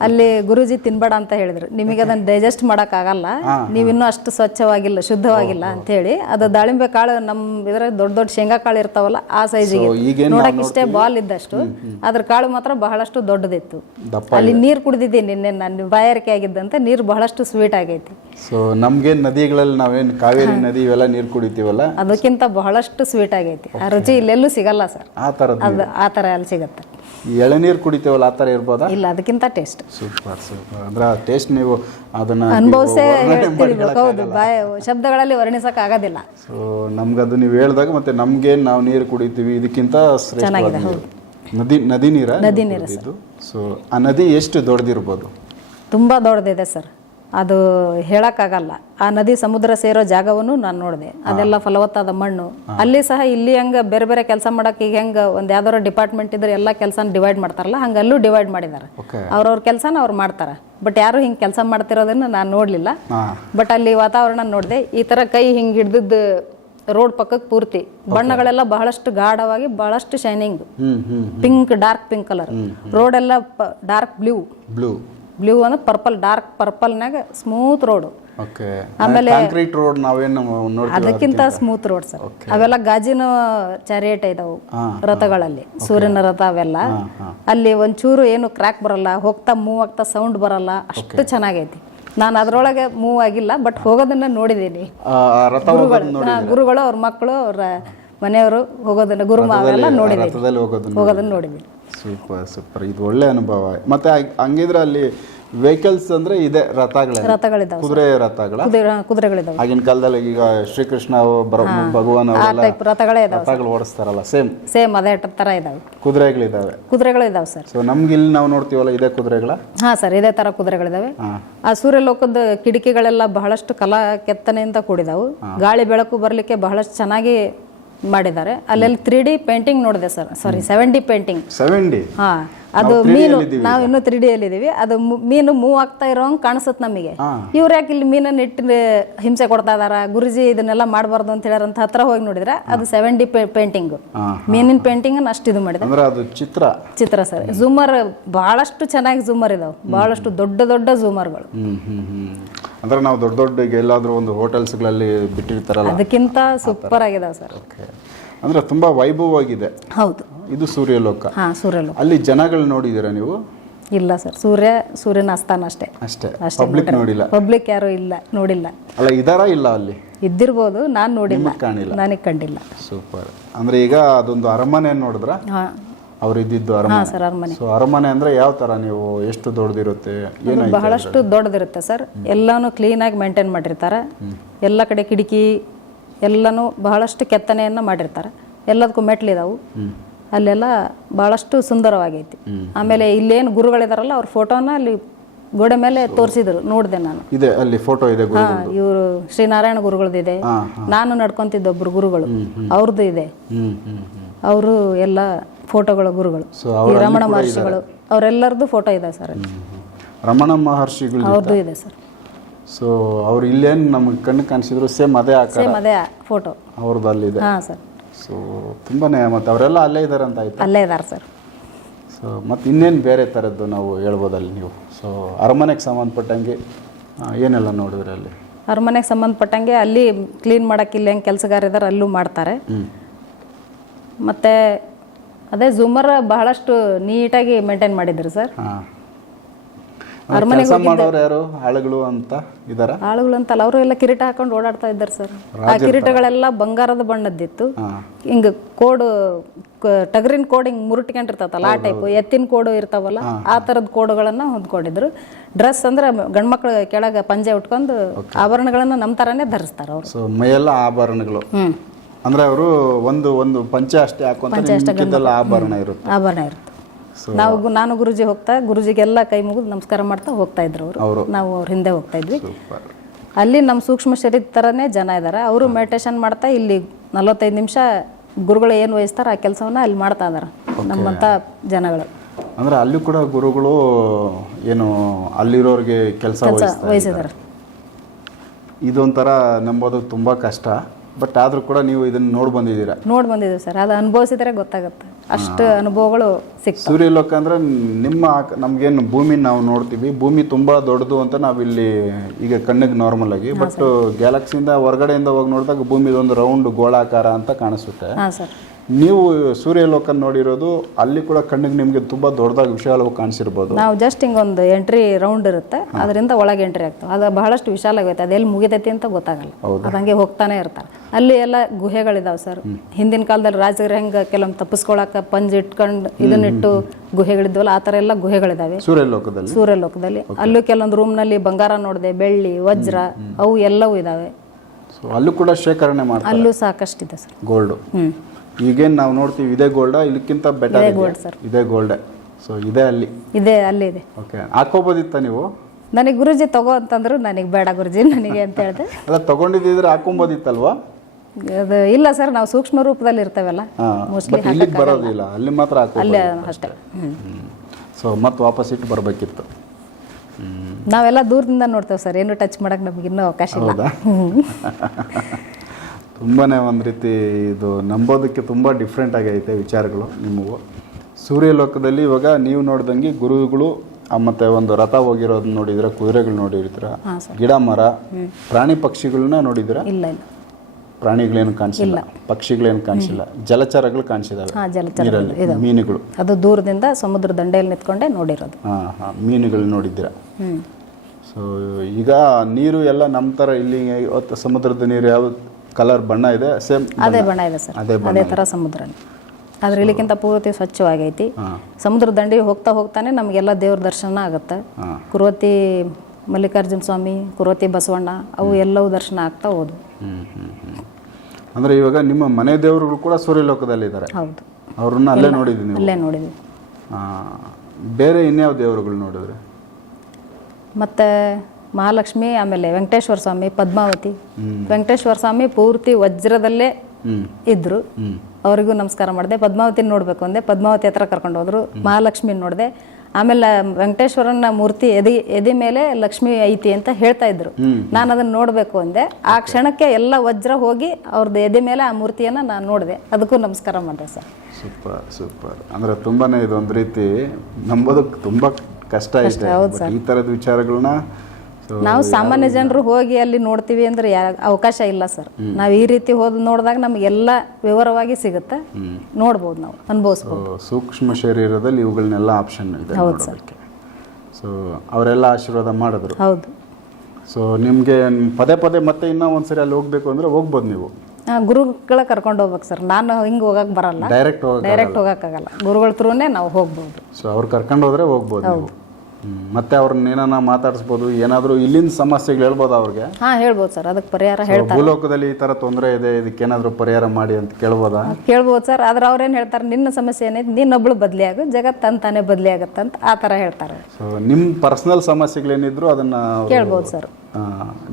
ಅಲ್ಲಿ ಗುರುಜಿ ತಿನ್ಬೇಡ ಅಂತ ಹೇಳಿದ್ರು. ನಿಮಗೆ ಅದನ್ನ ಡೈಜೆಸ್ಟ್ ಮಾಡಕ್ ಆಗಲ್ಲ. ನೀವಿನ್ನೂ ಅಷ್ಟು ಸ್ವಚ್ಛವಾಗಿಲ್ಲ ಶುದ್ಧವಾಗಿಲ್ಲ ಅಂತ ಹೇಳಿ. ಅದು ದಾಳಿಂಬೆ ಕಾಳು ನಮ್ ಇದ್ರ ದೊಡ್ಡ ದೊಡ್ಡ ಶೇಂಗಾ ಕಾಳು ಇರ್ತಾವಲ್ಲ ಆ ಸೈಜಿಗೆ ನೋಡಕ್ ಇಷ್ಟೇ ಬಾಲ್ ಇದ್ದಷ್ಟು. ಅದ್ರ ಕಾಳು ಮಾತ್ರ ಬಹಳಷ್ಟು ದೊಡ್ಡದಿತ್ತು. ಅಲ್ಲಿ ನೀರ್ ಕುಡಿದಿದ್ದೀನಿ ನಿನ್ನೆ ನಾನು ಬಾಯಾರಿಕೆ ಆಗಿದ್ದಂತ ನೀರು ಬಹಳಷ್ಟು ಸ್ವೀಟ್ ಆಗೈತಿ. ಸೊ ನಮ್ಗೆ ನದಿಗಳಲ್ಲಿ ನಾವೇನ್ ಕಾವೇರಿ ನದಿ ಇವೆಲ್ಲ ನೀರು ಕುಡಿತೀವಲ್ಲ? ಅದಕ್ಕಿಂತ ಬಹಳಷ್ಟು ಸ್ವೀಟ್ ಆಗೈತಿ. ಆ ರುಚಿ ಇಲ್ಲೆಲ್ಲೂ ಸಿಗಲ್ಲ ಸರ್. ಆ ತರ ಅದು ಆ ಥರ ಅಲ್ಲಿ ಸಿಗತ್ತೆ ಸಿಗುತ್ತೆ. ಎಳನೀರು ಕುಡಿತೀವಲ್ಲ ಆ ಥರ ಇರ್ಬೋದಾ? ಇಲ್ಲ ಅದಕ್ಕಿಂತ ಟೇಸ್ಟ್ ಸೂಪರ್ ಸೂಪರ್ ಅಂದ್ರೆ ಆ ಟೇಸ್ಟ್ ನೀವು ಅದನ್ನ ಅನುಭವಿಸೇ ಹೌದು ಬಾಯ ಶಬ್ದಗಳಲ್ಲಿ ವರ್ಣಿಸಕ್ ಆಗೋದಿಲ್ಲ. ಸೊ ಅದು ನೀವು ಹೇಳಿದಾಗ ಮತ್ತೆ ನಮ್ಗೆ ನಾವು ನೀರು ಕುಡಿತೀವಿ ಇದಕ್ಕಿಂತ ಶ್ರೇಷ್ಠವಾದ ನೀರು. ನದಿ ನದಿ ನೀರ? ನದಿ ನೀರು ಸೊ ಆ ನದಿ ಎಷ್ಟು ದೊಡ್ಡದಿರ್ಬೋದು? ತುಂಬಾ ದೊಡ್ಡದಿದೆ ಸರ್. ಅದು ಹೇಳಕ್ಕಾಗಲ್ಲ. ಆ ನದಿ ಸಮುದ್ರ ಸೇರೋ ಜಾಗವನ್ನು ನಾನು ನೋಡಿದೆ. ಅದೆಲ್ಲ ಫಲವತ್ತಾದ ಮಣ್ಣು. ಅಲ್ಲಿ ಸಹ ಇಲ್ಲಿ ಹಂಗ ಬೇರೆ ಬೇರೆ ಕೆಲಸ ಮಾಡಕ್ಕೆ ಈಗ ಹೆಂಗ ಒಂದು ಯಾವ್ದಾರ ಡಿಪಾರ್ಟ್ಮೆಂಟ್ ಇದ್ರೆ ಎಲ್ಲ ಕೆಲಸನ ಡಿವೈಡ್ ಮಾಡ್ತಾರಲ್ಲ ಹಂಗ ಅಲ್ಲೂ ಡಿವೈಡ್ ಮಾಡಿದ್ದಾರೆ ಅವ್ರವ್ರ ಕೆಲಸನ ಅವ್ರು ಮಾಡ್ತಾರೆ. ಬಟ್ ಯಾರು ಹಿಂಗೆ ಕೆಲಸ ಮಾಡ್ತಿರೋದನ್ನ ನಾನು ನೋಡಲಿಲ್ಲ. ಬಟ್ ಅಲ್ಲಿ ವಾತಾವರಣ ನೋಡಿದೆ. ಈ ಥರ ಕೈ ಹಿಂಗೆ ಹಿಡ್ದಿದ್ದು ರೋಡ್ ಪಕ್ಕಕ್ಕೆ ಪೂರ್ತಿ. ಬಣ್ಣಗಳೆಲ್ಲ ಬಹಳಷ್ಟು ಗಾಢವಾಗಿ ಬಹಳಷ್ಟು shining pink dark pink colour road ಎಲ್ಲ ಡಾರ್ಕ್ ಬ್ಲೂ ಬ್ಲೂ ಬ್ಲೂ ಅಂದ್ರೆ ಪರ್ಪಲ್ ಡಾರ್ಕ್ ಪರ್ಪಲ್ನಾಗ ಸ್ಮೂತ್ ರೋಡು. ಓಕೆ. ಆಮೇಲೆ- ಕಾಂಕ್ರೀಟ್ ರೋಡ್ ನಾವೇನು ಅದಕ್ಕಿಂತ ಸ್ಮೂತ್ ರೋಡ್ ಸರ್ ಅವೆಲ್ಲ ಗಾಜಿನ ಚಾರಿಯೇಟ್ ಇದಾವು ರಥಗಳಲ್ಲಿ ಸೂರ್ಯನ ರಥ ಅವೆಲ್ಲ. ಅಲ್ಲಿ ಒಂಚೂರು ಏನು ಕ್ರ್ಯಾಕ್ ಬರಲ್ಲ ಹೋಗ್ತಾ ಮೂವ್ ಆಗ್ತಾ ಸೌಂಡ್ ಬರಲ್ಲ ಅಷ್ಟು ಚೆನ್ನಾಗೈತಿ. ನಾನು ಅದ್ರೊಳಗೆ ಮೂವ್ ಆಗಿಲ್ಲ ಬಟ್ ಹೋಗೋದನ್ನ ನೋಡಿದ್ದೀನಿ. ಗುರುಗಳು ಅವ್ರ ಮಕ್ಕಳು ಅವ್ರ ಮನೆಯವರು ಹೋಗೋದನ್ನ ಗುರುಮ ಅವೆಲ್ಲ ನೋಡಿದ್ದೀನಿ. ಹೋಗೋದನ್ನ ನೋಡಿದ್ದೀನಿ. ಸೂಪರ್ ಸೂಪರ್ ಇದು ಒಳ್ಳೆ ಅನುಭವ. ಮತ್ತೆ ಹಂಗಿದ್ರೆ ಅಲ್ಲಿ ವೆಹಿಕಲ್ಸ್ ಅಂದ್ರೆ ಇದೆ ರಥಗಳ ರಥಗಳಿದಾವೆ ಕುದುರೆ ರಥಗಳ? ಕುದುರೆ ಕುದುರೆಗಳಿದಾವೆ. ಆಗಿನ ಕಾಲದಲ್ಲಿ ಈಗ ಶ್ರೀಕೃಷ್ಣ ಬರ ಭಗವಾನ್ ಆ ಅವರೆಲ್ಲ ಟೈಪ್ ರಥಗಳೇ ಇದಾವೆ ರಥಗಳು ಓಡಿಸ್ತಾರಲ್ಲ ಸೇಮ್ ಸೇಮ್ ಅದೇ ತರ ಇದಾವೆ. ಕುದುರೆಗಳಿದಾವೆ. ಕುದುರೆಗಳು ಇದಾವೆ ಸರ್. ಸೊ ನಮ್ಗೆ ಇಲ್ಲಿ ನಾವು ನೋಡ್ತೀವಲ್ಲ ಇದೇ ಕುದುರೆಗಳ? ಹಾ ಸರ್ ಇದೇ ತರ ಕುದುರೆಗಳಿದಾವೆ. ಹಾ. ಆ ಸೂರ್ಯಲೋಕದ ಕಿಟಕಿಗಳೆಲ್ಲ ಬಹಳಷ್ಟು ಕಲಾ ಕೆತ್ತನೆಯಿಂದ ಕೂಡಿದಾವು. ಗಾಳಿ ಬೆಳಕು ಬರಲಿಕ್ಕೆ ಬಹಳಷ್ಟು ಚೆನ್ನಾಗಿ ಮಾಡಿದ್ದಾರೆ. ಅಲ್ಲೆಲ್ಲ ತ್ರೀ ಡಿ ಪೇಂಟಿಂಗ್ ನೋಡಿದೆ sir. Sorry seven D painting seven D ಹಾ. ಅದು ಮೀನು ನಾವು ಇನ್ನೂ ತ್ರೀ ಡಿ ಇದೀವಿ ಅದು ಮೀನು ಮೂವ್ ಆಗ್ತಾ ಇರೋಂಗ್ ಕಾಣಿಸುತ್ತೆ ನಮಗೆ. ಇವ್ರು ಯಾಕೆ ಇಲ್ಲಿ ಮೀನನ್ನ ಇಟ್ಟು ಹಿಂಸೆ ಕೊಡ್ತಾ ಇದಾರ? ಗುರುಜಿ ಇದನ್ನೆಲ್ಲ ಮಾಡಬಾರ್ದು ಅಂತ ಹೇಳ್ಯಾರ ಅಂತ ಹತ್ರ ಹೋಗಿ ನೋಡಿದ್ರೆ ಅದು ಸೆವೆನ್ ಡಿ ಪೇಂಟಿಂಗ್. ಮೀನಿನ ಪೇಂಟಿಂಗ್ ಅಷ್ಟು ಇದು ಮಾಡಿದೆ. ಚಿತ್ರ. ಚಿತ್ರ ಸರ್. ಝೂಮರ್ ಬಹಳಷ್ಟು ಚೆನ್ನಾಗಿ ಝೂಮರ್ ಇದಾವೆ. ಬಹಳಷ್ಟು ದೊಡ್ಡ ದೊಡ್ಡ ಝೂಮರ್ಗಳು ಅಂದ್ರೆ ನಾವು ದೊಡ್ಡ ದೊಡ್ಡ ಎಲ್ಲಾದ್ರೂ ಒಂದು ಹೋಟೆಲ್ಸ್ಗಳಲ್ಲಿ ಬಿಟ್ಟಿರ್ತಾರಲ್ಲ? ಅದಕ್ಕಿಂತ ಸೂಪರ್ ಆಗಿದಾವೆ ಸರ್. ಓಕೆ ಅಂದ್ರೆ ತುಂಬಾ ವೈಭವವಾಗಿದೆ. ಹೌದು. ಇದು ಸೂರ್ಯಲೋಕ. ಹಾ ಸೂರ್ಯಲೋಕ. ಅಲ್ಲಿ ಜನಗಳು ನೋಡಿದೀರಾ ನೀವು? ಇಲ್ಲ ಸರ್ ಸೂರ್ಯ ಸೂರ್ಯನ ಅಸ್ತಾನ ಅಷ್ಟೇ. ಅಷ್ಟೇ. ಪಬ್ಲಿಕ್ ನೋಡಿಲ್ಲ. ಪಬ್ಲಿಕ್ ಯಾರು ಇಲ್ಲ ನೋಡಿಲ್ಲ. ಅಲ್ಲ ಇದಾರ ಇಲ್ಲ ಅಲ್ಲಿ? ಇದ್ದಿರ್ಬೋದು ನಾನು ನೋಡಿಲ್ಲ. ನಿಮಗ್ ಕಾಣಿಲ್ಲ ನನಗೆ ಕಂಡಿಲ್ಲ. ಸೂಪರ್. ಅಂದ್ರೆ ಈಗ ಅದೊಂದು ಅರಮನೆ ನೋಡಿದ್ರ? ಹಾ. ಅವ್ರು ಇದ್ದಿದ್ದು ಹಾ ಅರಮನೆ ಸರ್ ಅರಮನೆ. ಸೊ ಅರಮನೆ ಅಂದ್ರೆ ಯಾವ ತರ ನೀವು ಎಷ್ಟು ದೊಡ್ಡದಿರುತ್ತೆ ಏನಾಯ್ತು ಬಹಳಷ್ಟು ದೊಡ್ಡದಿರುತ್ತೆ ಸರ್. ಎಲ್ಲಾನು ಕ್ಲೀನಾಗಿ ಮೇಂಟೈನ್ ಮಾಡಿರ್ತಾರೆ. ಎಲ್ಲ ಕಡೆ ಕಿಟಕಿ ಎಲ್ಲನೂ ಬಹಳಷ್ಟು ಕೆತ್ತನೆಯನ್ನು ಮಾಡಿರ್ತಾರೆ. ಎಲ್ಲದಕ್ಕೂ ಮೆಟ್ಲಿದಾವು. ಅಲ್ಲೆಲ್ಲ ಬಹಳಷ್ಟು ಸುಂದರವಾಗೈತಿ. ಆಮೇಲೆ ಇಲ್ಲೇನು ಗುರುಗಳಿದಾರಲ್ಲ ಅವ್ರ ಫೋಟೋನ ಅಲ್ಲಿ ಗೋಡೆ ಮೇಲೆ ತೋರಿಸಿದ್ರು ನೋಡಿದೆ ನಾನು. ಇದೆ ಅಲ್ಲಿ ಫೋಟೋ ಇದೆ ಇವರು ಶ್ರೀನಾರಾಯಣ ಗುರುಗಳದಿದೆ. ನಾನು ನಡ್ಕೊಂತಿದ್ದ ಒಬ್ರು ಗುರುಗಳು. ಅವ್ರದ್ದು ಇದೆ. ಅವರು ಎಲ್ಲ ಫೋಟೋಗಳ ಗುರುಗಳು. ಈ ರಮಣ ಮಹರ್ಷಿಗಳು. ಅವರೆಲ್ಲರದ್ದು ಫೋಟೋ ಇದೆ ಸರ್ ರಮಣ ಮಹರ್ಷಿಗಳು ಅವ್ರದ್ದು ಇದೆ ಸರ್. ಸೊ ಅವ್ರು ಇಲ್ಲೇನು ನಮಗೆ ಕಣ್ಣು ಕಾಣಿಸಿದ್ರು ಸೇಮ್ ಅದೇ ಆಕಾರ. ಸೇಮ್ ಅದೇ ಫೋಟೋ. ಅವ್ರದ್ದು ಅಲ್ಲಿದೆ ಹಾಂ ಸರ್. ಸೊ ತುಂಬಾನೇ ಮತ್ತೆ ಅವರೆಲ್ಲ ಅಲ್ಲೇ ಇದ್ದಾರೆ ಅಂತ ಆಯ್ತು? ಅಲ್ಲೇ ಇದ್ದಾರೆ ಸರ್. ಸೊ ಮತ್ತೆ ಇನ್ನೇನು ಬೇರೆ ಥರದ್ದು ನಾವು ಹೇಳ್ಬೋದಲ್ಲಿ ನೀವು? ಸೊ ಅರಮನೆಗೆ ಸಂಬಂಧಪಟ್ಟಂಗೆ ಆ, ಏನೆಲ್ಲ ನೋಡಿದ್ರೆ ಅಲ್ಲಿ? ಅರಮನೆಗೆ ಸಂಬಂಧಪಟ್ಟಂಗೆ ಅಲ್ಲಿ ಕ್ಲೀನ್ ಮಾಡೋಕೆ ಇಲ್ಲಿ ಹೆಂಗೆ ಕೆಲಸಗಾರ ಇದ್ದಾರೆ ಅಲ್ಲೂ ಮಾಡ್ತಾರೆ. ಹ್ಞೂ ಮತ್ತು ಅದೇ ಝೂಮರ್ ಬಹಳಷ್ಟು ನೀಟಾಗಿ ಮೇಂಟೈನ್ ಮಾಡಿದ್ರು ಸರ್. ಹಾಂ. ಕೆಲಸ ಮಾಡೋರು ಯಾರು? ಆಳುಗಳು ಅಂತ ಇದಾರ? ಆಳುಗಳು ಅಂತಲ್ಲ ಅವರು ಎಲ್ಲ ಕಿರೀಟ ಹಾಕೊಂಡು ಓಡಾಡ್ತಾ ಇದ್ದಾರೆ ಸರ್. ಆ ಕಿರೀಟಗಳೆಲ್ಲ ಬಂಗಾರದ ಬಣ್ಣದ್ದಿತ್ತು. ಹಿಂಗ ಕೋಡು ಟಗರಿನ ಕೋಡ್ ಹಿಂಗ್ ಮುರುಟ್ಕೊಂಡಿರ್ತತಲ್ಲ ಆ ಟೈಪ್ ಎತ್ತಿನ ಕೋಡು ಇರ್ತಾವಲ್ಲ ಆ ತರದ ಕೋಡುಗಳನ್ನ ಹೊಂದ್ಕೊಂಡಿದ್ರು. ಡ್ರೆಸ್ ಅಂದ್ರೆ ಗಂಡ್ಮಕ್ಳು ಕೆಳಗೆ ಪಂಜೆ ಉಟ್ಕೊಂಡು ಆಭರಣಗಳನ್ನ ನಮ್ಮ ತರಾನೇ ಧರಿಸ್ತಾರ ಅವರು. ಮೈಯೆಲ್ಲ ಆಭರಣಗಳು. ಅಂದ್ರೆ ಅವರು ಒಂದು ಒಂದು ಪಂಚೆ ಅಷ್ಟೇ ಹಾಕೊಂಡ್ರೆ ಆಭರಣ ಇರುತ್ತೆ. ಆಭರಣ ಇರುತ್ತೆ. ನಾವು ನಾನು ಗುರುಜಿ ಹೋಗ್ತಾ ಗುರುಜಿಗೆಲ್ಲ ಕೈ ಮುಗಿದು ನಮಸ್ಕಾರ ಮಾಡ್ತಾ ಹೋಗ್ತಾ ಇದ್ರು ಅವರು. ನಾವು ಅವ್ರ ಹಿಂದೆ ಹೋಗ್ತಾ ಇದ್ವಿ. ಅಲ್ಲಿ ನಮ್ಮ ಸೂಕ್ಷ್ಮ ಶರೀರ ಥರನೇ ಜನ ಇದ್ದಾರೆ ಅವರು ಮೆಡಿಟೇಷನ್ ಮಾಡ್ತಾ ಇಲ್ಲಿ ನಲವತ್ತೈದು ನಿಮಿಷ ಗುರುಗಳು ಏನು ವಹಿಸ್ತಾರೆ ಆ ಕೆಲಸವನ್ನ ಅಲ್ಲಿ ಮಾಡ್ತಾ ಇದಾರೆ. ನಮ್ಮಂಥ ಜನಗಳು. ಅಂದ್ರೆ ಅಲ್ಲಿ ಕೂಡ ಗುರುಗಳು ಏನು ಅಲ್ಲಿರೋರಿಗೆ ಕೆಲಸ ವಹಿಸಿದ್ದಾರೆ. ಇದೊಂಥರ ನಂಬೋದು ತುಂಬಾ ಕಷ್ಟ. ಬಟ್ ಆದ್ರೂ ಕೂಡ ನೀವು ಇದನ್ನ ನೋಡಿ ಬಂದಿದ್ದೀರಾ? ನೋಡಿ ಬಂದಿದ್ದೀವಿ ಸರ್. ಅದು ಅನುಭವಿಸಿದ್ರೆ ಗೊತ್ತಾಗುತ್ತೆ. ಅಷ್ಟು ಅನುಭವಗಳು ಸೂರ್ಯ ಸೂರ್ಯಲೋಕ ಅಂದ್ರೆ ನಿಮ್ಮ ನಮ್ಗೇನು ಭೂಮಿ ನಾವು ನೋಡ್ತೀವಿ. ಭೂಮಿ ತುಂಬಾ ದೊಡ್ಡದು ಅಂತ ನಾವಿಲ್ಲಿ ಈಗ ಕಣ್ಣಿಗೆ ನಾರ್ಮಲ್ ಆಗಿ ಬಟ್ ಗ್ಯಾಲಕ್ಸಿಯಿಂದ ಹೊರಗಡೆಯಿಂದ ಹೋಗಿ ನೋಡಿದಾಗ ಭೂಮಿದೊಂದು ರೌಂಡ್ ಗೋಳಾಕಾರ ಅಂತ ಕಾಣಿಸುತ್ತೆ. ನೀವು ಸೂರ್ಯಲೋಕ ನೋಡಿರೋದು ಅಲ್ಲಿ ಕೂಡ ಕಣ್ಣಿಗೆ ನಿಮಗೆ ತುಂಬಾ ದೊಡ್ಡದಾಗಿ ವಿಶಾಲವಾಗಿ ಕಾಣಿಸಿರ್ಬೋದು. ನಾವು ಜಸ್ಟ್ ಹಿಂಗೊಂದು ಎಂಟ್ರಿ ರೌಂಡ್ ಇರುತ್ತೆ. ಅದರಿಂದ ಒಳಗೆ ಎಂಟ್ರಿ ಆಗ್ತವೆ ಅದು ಬಹಳಷ್ಟು ವಿಶಾಲವಾಗೈತೆ ಅದೆಲ್ಲಿ ಮುಗಿದೈತಿ ಅಂತ ಗೊತ್ತಾಗಲ್ಲ. ಅದು ಹಂಗೆ ಹೋಗ್ತಾನೆ ಇರ್ತಾರೆ. ಅಲ್ಲಿ ಎಲ್ಲ ಗುಹೆಗಳಿದಾವೆ ಸರ್. ಹಿಂದಿನ ಕಾಲದಲ್ಲಿ ರಾಜರು ಹೆಂಗೆ ಕೆಲವೊಂದು ತಪ್ಪಿಸ್ಕೊಳಕ ಪಂಜ್ ಇಟ್ಕೊಂಡು ಇದನ್ನಿಟ್ಟು ಗುಹೆಗಳಿದ್ವಲ್ಲ ಆ ಥರ ಎಲ್ಲ ಗುಹೆಗಳಿದಾವೆ. ಸೂರ್ಯಲೋಕದಲ್ಲಿ? ಸೂರ್ಯಲೋಕದಲ್ಲಿ. ಅಲ್ಲೂ ಕೆಲವೊಂದು ರೂಮ್ನಲ್ಲಿ ಬಂಗಾರ ನೋಡಿದೆ ಬೆಳ್ಳಿ ವಜ್ರ ಅವು ಎಲ್ಲವೂ ಇದಾವೆ. ಅಲ್ಲೂ ಕೂಡ ಶೇಖರಣೆ ಮಾಡ್ತಾರೆ. ಅಲ್ಲೂ ಸಾಕಷ್ಟಿದೆ ಸರ್. ಗೋಲ್ಡ್ ಹ್ಞೂ ಈಗೇನು ನಾವು ನೋಡ್ತೀವಿ ಇದೇ ಗೋಲ್ಡ ಇದಕ್ಕಿಂತ ಬೆಟರ್ gold, sir. ಇದೇ ಗೋಲ್ಡೆ ಸೊ ಇದೇ ಅಲ್ಲಿ? ಇದೆ ಅಲ್ಲಿದೆ ಓಕೆ ಹಾಕೋಬೋದಿತ್ತ ನೀವು? ನನಗೆ ಗುರುಜಿ ತಗೋ ಅಂತಂದ್ರು ನನಗೆ ಬೇಡ ಗುರುಜಿ ನನಗೆ ಅಂತ ಹೇಳಿದೆ. ಅಲ್ಲ ತಗೊಂಡಿದ್ದಿದ್ರೆ ಹಾಕೊಂಬೋದಿತ್ತಲ್ವಾ ಅದು ಇಲ್ಲ ಸರ್ ನಾವು ಸೂಕ್ಷ್ಮ ರೂಪದಲ್ಲಿ ಇರ್ತೇವಲ್ಲ ಮೋಸ್ಟ್ಲಿ ಬಟ್ ಇಲ್ಲಿಗೆ ಬರೋದಿಲ್ಲ. ಅಲ್ಲಿ ಮಾತ್ರ ಅಲ್ಲೇ ಅಷ್ಟೇ. ಹ್ಮ್. ಸೊ ಮತ್ತೆ ವಾಪಸ್ ಇಟ್ಟು ಬರಬೇಕಿತ್ತು. ನಾವೆಲ್ಲ ದೂರದಿಂದ ನೋಡ್ತೇವೆ ಸರ್ ಏನು ಟಚ್ ಮಾಡಕ್ಕೆ ನಮ್ಗೆ ಇನ್ನೂ ಅವಕಾಶ ಇಲ್ಲ. ಹೌದಾ? ತುಂಬಾ ಒಂದು ರೀತಿ ಇದು ನಂಬೋದಕ್ಕೆ ತುಂಬ ಡಿಫ್ರೆಂಟ್ ಆಗೈತೆ ವಿಚಾರಗಳು ನಿಮ್ಮವು. ಸೂರ್ಯಲೋಕದಲ್ಲಿ ಇವಾಗ ನೀವು ನೋಡ್ದಂಗೆ ಗುರುಗಳು ಮತ್ತೆ ಒಂದು ರಥ ಹೋಗಿರೋದನ್ನ ನೋಡಿದ್ರ ಕುದುರೆಗಳು ನೋಡಿರ್ತೀರ? ಗಿಡ ಮರ ಪ್ರಾಣಿ ಪಕ್ಷಿಗಳನ್ನ ನೋಡಿದ್ರ? ಇಲ್ಲ ಇಲ್ಲ. ಪ್ರಾಣಿಗಳೇನು ಕಾಣಿಸಿಲ್ಲ. ಪಕ್ಷಿಗಳೇನು ಕಾಣಿಸಿಲ್ಲ. ಜಲಚರಗಳು ಕಾಣಿಸಿದಾವೆ. ಮೀನುಗಳು. ಅದು ದೂರದಿಂದ ಸಮುದ್ರ ದಂಡೆಯಲ್ಲಿ ನಿಂತ್ಕೊಂಡೆ ನೋಡಿರೋದು. ಹಾಂ ಹಾಂ ಮೀನುಗಳು ನೋಡಿದ್ದೀರ? ಸೊ ಈಗ ನೀರು ಎಲ್ಲ ನಮ್ಮ ಥರ ಇಲ್ಲಿ ಇವತ್ತು ಸಮುದ್ರದ ನೀರು ಯಾವ ಕಲರ್ ಬಣ್ಣ ಇದೆ ಸೇಮ್ ಅದೇ ಬಣ್ಣ. ಇದೆ ಸರ್. ಅದೇ ಅದೇ ಥರ ಸಮುದ್ರ ಆದ್ರೆ ಇಲ್ಲಿಕ್ಕಿಂತ ಪೂರ್ತಿ ಸ್ವಚ್ಛವಾಗೈತಿ. ಸಮುದ್ರ ದಂಡಿಗೆ ಹೋಗ್ತಾ ಹೋಗ್ತಾನೆ ನಮಗೆಲ್ಲ ದೇವ್ರ ದರ್ಶನ ಆಗುತ್ತೆ. ಕುರುವತಿ ಮಲ್ಲಿಕಾರ್ಜುನ ಸ್ವಾಮಿ ಕುರುವತಿ ಬಸವಣ್ಣ ಅವು ಎಲ್ಲವೂ ದರ್ಶನ ಆಗ್ತಾ ಹೋದ್ವು ಅಂದ್ರೆ ಇವಾಗ ನಿಮ್ಮ ಮನೆ ದೇವರುಗಳು ಕೂಡ ಸೂರ್ಯಲೋಕದಲ್ಲಿ ಇದ್ದಾರೆ ಹೌದು. ಅವ್ರನ್ನ ಅಲ್ಲೇ ನೋಡಿದ್ದೀನಿ ಅಲ್ಲೇ ನೋಡಿದ್ವಿ ಬೇರೆ ಇನ್ಯಾವ ದೇವರುಗಳು ನೋಡಿದ್ರೆ? ಮತ್ತು ಮಹಾಲಕ್ಷ್ಮಿ ಆಮೇಲೆ ವೆಂಕಟೇಶ್ವರ ಸ್ವಾಮಿ ಪದ್ಮಾವತಿ. ವೆಂಕಟೇಶ್ವರ ಸ್ವಾಮಿ ಪೂರ್ತಿ ವಜ್ರದಲ್ಲೇ ಇದ್ರು. ಅವರಿಗೂ ನಮಸ್ಕಾರ ಮಾಡಿದೆ. ಪದ್ಮಾವತಿ ನೋಡ್ಬೇಕು ಅಂದೆ. ಪದ್ಮಾವತಿ ಹತ್ರ ಕರ್ಕೊಂಡು ಹೋದ್ರು. ಮಹಾಲಕ್ಷ್ಮಿ ನೋಡಿದೆ. ಆಮೇಲೆ ವೆಂಕಟೇಶ್ವರನ ಮೂರ್ತಿ ಎದೆ ಎದೆ ಮೇಲೆ ಲಕ್ಷ್ಮಿ ಐತಿ ಅಂತ ಹೇಳ್ತಾ ಇದ್ರು. ನಾನು ಅದನ್ನ ನೋಡಬೇಕು ಅಂದೆ. ಆ ಕ್ಷಣಕ್ಕೆ ಎಲ್ಲ ವಜ್ರ ಹೋಗಿ ಅವ್ರದ್ದು ಎದೆ ಮೇಲೆ ಆ ಮೂರ್ತಿಯನ್ನ ನಾನು ನೋಡಿದೆ. ಅದಕ್ಕೂ ನಮಸ್ಕಾರ ಮಾಡಿದೆ ಸರ್. Super super. ಅಂದ್ರೆ ತುಂಬಾನೇ ಇದೊಂದು ರೀತಿ ನಂಬೋದಕ್ಕೆ ತುಂಬಾ ಕಷ್ಟ ಇದೆ. ಈ ತರದ ವಿಚಾರಗಳನ್ನ ನಾವು ಸಾಮಾನ್ಯ ಜನರು ಹೋಗಿ ಅಲ್ಲಿ ನೋಡ್ತೀವಿ ಅಂದ್ರೆ ಯಾ ಅವಕಾಶ ಇಲ್ಲ ಸರ್. ನಾವು ಈ ರೀತಿ ಹೋದ ನೋಡಿದಾಗ ನಮಗೆಲ್ಲ ವಿವರವಾಗಿ ಸಿಗುತ್ತೆ. ನೋಡ್ಬೋದು ನಾವು ಅನುಭವಿಸ್ಬೋದು. ಸೂಕ್ಷ್ಮ ಶರೀರದಲ್ಲಿ ಇವುಗಳನ್ನೆಲ್ಲ ಆಪ್ಷನ್ ಇದೆ ಸರ್. ಸೊ ಅವರೆಲ್ಲ ಆಶೀರ್ವಾದ ಮಾಡಿದ್ರು. ಹೌದು. ಸೊ ನಿಮಗೆ ಪದೇ ಪದೇ ಮತ್ತೆ ಇನ್ನೂ ಒಂದ್ಸರಿ ಅಲ್ಲಿ ಹೋಗ್ಬೇಕು ಅಂದ್ರೆ ಹೋಗ್ಬೋದು ನೀವು. ಗುರುಗಳ ಕರ್ಕೊಂಡು ಹೋಗ್ಬೇಕು ಸರ್. ನಾನು ಹಿಂಗೆ ಹೋಗಕ್ಕೆ ಬರಲ್ಲ. ಡೈರೆಕ್ಟ್ ಡೈರೆಕ್ಟ್ ಹೋಗೋಕ್ಕಾಗಲ್ಲ ಗುರುಗಳ ಥ್ರೂನೇ ನಾವು ಹೋಗ್ಬೋದು. ಸೊ ಅವ್ರು ಕರ್ಕೊಂಡು ಹೋದ್ರೆ ಹೋಗ್ಬೋದು ನೀವು. ಮತ್ತೆ ಅವ್ರನ್ನ ಏನಾನ ಮಾತಾಡಿಸ್ಬೋದು ಏನಾದರೂ ಇಲ್ಲಿನ ಸಮಸ್ಯೆಗಳು ಹೇಳ್ಬೋದು ಅವ್ರಿಗೆ? ಹಾಂ ಹೇಳ್ಬೋದು ಸರ್. ಅದಕ್ಕೆ ಪರಿಹಾರ ಹೇಳ್ತಾರೆ. ಭೂಲೋಕದಲ್ಲಿ ಈ ಥರ ತೊಂದರೆ ಇದೆ ಇದಕ್ಕೆ ಏನಾದರೂ ಪರಿಹಾರ ಮಾಡಿ ಅಂತ ಕೇಳ್ಬೋದಾ? ಕೇಳ್ಬೋದು ಸರ್. ಆದ್ರೆ ಅವ್ರೇನು ಹೇಳ್ತಾರೆ ನಿನ್ನ ಸಮಸ್ಯೆ ಏನೈತೆ ನಿನ್ನೊಬ್ಳು ಬದಲಿ ಆಗು ಜಗತ್ತು ತನ್ ತಾನೇ ಬದಲಿ ಅಂತ ಆ ಥರ ಹೇಳ್ತಾರೆ. ಸೊ ನಿಮ್ಮ ಪರ್ಸನಲ್ ಸಮಸ್ಯೆಗಳೇನಿದ್ರು ಅದನ್ನ ಕೇಳ್ಬೋದು ಸರ್.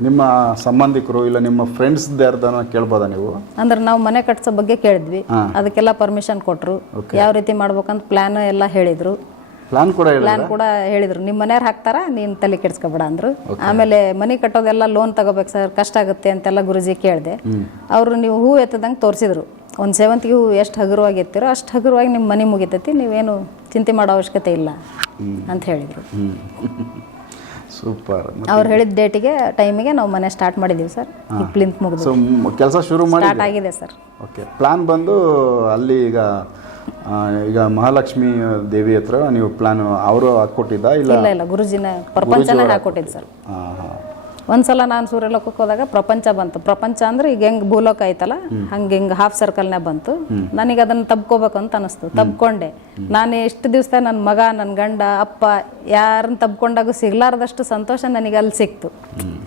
ನಿಮ್ಮ ಸಂಬಂಧಿಕರು ಇಲ್ಲ ನಿಮ್ಮ ಫ್ರೆಂಡ್ಸ್ ಯಾರ್ದನ ಕೇಳ್ಬೋದಾ ನೀವು? ಅಂದ್ರೆ ನಾವು ಮನೆ ಕಟ್ಸೋ ಬಗ್ಗೆ ಕೇಳಿದ್ವಿ. ಅದಕ್ಕೆಲ್ಲ ಪರ್ಮಿಷನ್ ಕೊಟ್ಟರು ಯಾವ ರೀತಿ ಮಾಡ್ಬೇಕಂತ ಪ್ಲಾನ್ ಎಲ್ಲ ಹೇಳಿದ್ರು. ಪ್ಲಾನ್ ಕೂಡ ಹೇಳಿದರು? ಪ್ಲಾನ್ ಕೂಡ ಹೇಳಿದ್ರು. ನಿಮ್ಮ ಮನೆಯವ್ರು ಹಾಕ್ತಾರ? ನೀನು ತಲೆ ಕೆಡ್ಸ್ಕೊಬೇಡ ಅಂದ್ರು. ಆಮೇಲೆ ಮನೆ ಕಟ್ಟೋದೆಲ್ಲ ಲೋನ್ ತಗೋಬೇಕು ಸರ್ ಕಷ್ಟ ಆಗುತ್ತೆ ಅಂತೆಲ್ಲ ಗುರುಜಿ ಕೇಳಿದೆ. ಅವರು ನೀವು ಹೂ ಎತ್ತದಂಗೆ ತೋರಿಸಿದ್ರು. ಒಂದು ಸೇವಂತಿಗೆ ಹೂ ಎಷ್ಟು ಹಗುರವಾಗಿ ಎತ್ತಿರೋ ಅಷ್ಟು ಹಗುರವಾಗಿ ನಿಮ್ಮ ಮನೆ ಮುಗಿತೈತಿ ನೀವೇನು ಚಿಂತೆ ಮಾಡೋ ಅವಶ್ಯಕತೆ ಇಲ್ಲ ಅಂತ ಹೇಳಿದರು. ಸೂಪರ್. ಅವ್ರು ಹೇಳಿದ ಡೇಟಿಗೆ ಟೈಮಿಗೆ ನಾವು ಮನೆ ಸ್ಟಾರ್ಟ್ ಮಾಡಿದ್ದೀವಿ ಸರ್. ಪ್ಲಿಂತ್ ಮುಗಿದು. ಕೆಲಸ ಶುರು ಮಾಡಿ ಸ್ಟಾರ್ಟ್ ಆಗಿದೆ ಸರ್. ಓಕೆ ಪ್ಲಾನ್ ಬಂದು ಅಲ್ಲಿ ಈಗ ಈಗ ಮಹಾಲಕ್ಷ್ಮಿ ದೇವಿ ಹತ್ರ ನೀವು ಪ್ಲಾನ್ ಅವರು ಹಾಕೊಟ್ಟಿದ್ದ ಇಲ್ಲ? ಇಲ್ಲ ಇಲ್ಲ ಗುರುಜಿನ ಪ್ರಪಂಚನೇ ಹಾಕೊಟ್ಟಿದ್ದು ಸರ್. ಒಂದ್ಸಲ ನಾನು ಸೂರ್ಯಲೋಕಕ್ಕೆ ಹೋದಾಗ ಪ್ರಪಂಚ ಬಂತು. ಪ್ರಪಂಚ ಅಂದ್ರೆ ಈಗ ಹೆಂಗ್ ಭೂಲೋಕ ಐತಲ್ಲ ಹಂಗೆ ಹಿಂಗೆ ಹಾಫ್ ಸರ್ಕಲ್ನೇ ಬಂತು. ನನಗೆ ಅದನ್ನ ತಬ್ಕೋಬೇಕು ಅಂತ ಅನಿಸ್ತು. ತಬ್ಕೊಂಡೆ. ನಾನು ಎಷ್ಟು ದಿವಸ ನನ್ನ ಮಗ ನನ್ನ ಗಂಡ ಅಪ್ಪ ಯಾರನ್ನ ತಬ್ಕೊಂಡಾಗ ಸಿಗ್ಲಾರ್ದಷ್ಟು ಸಂತೋಷ ನನಗೆ ಅಲ್ಲಿ ಸಿಕ್ತು.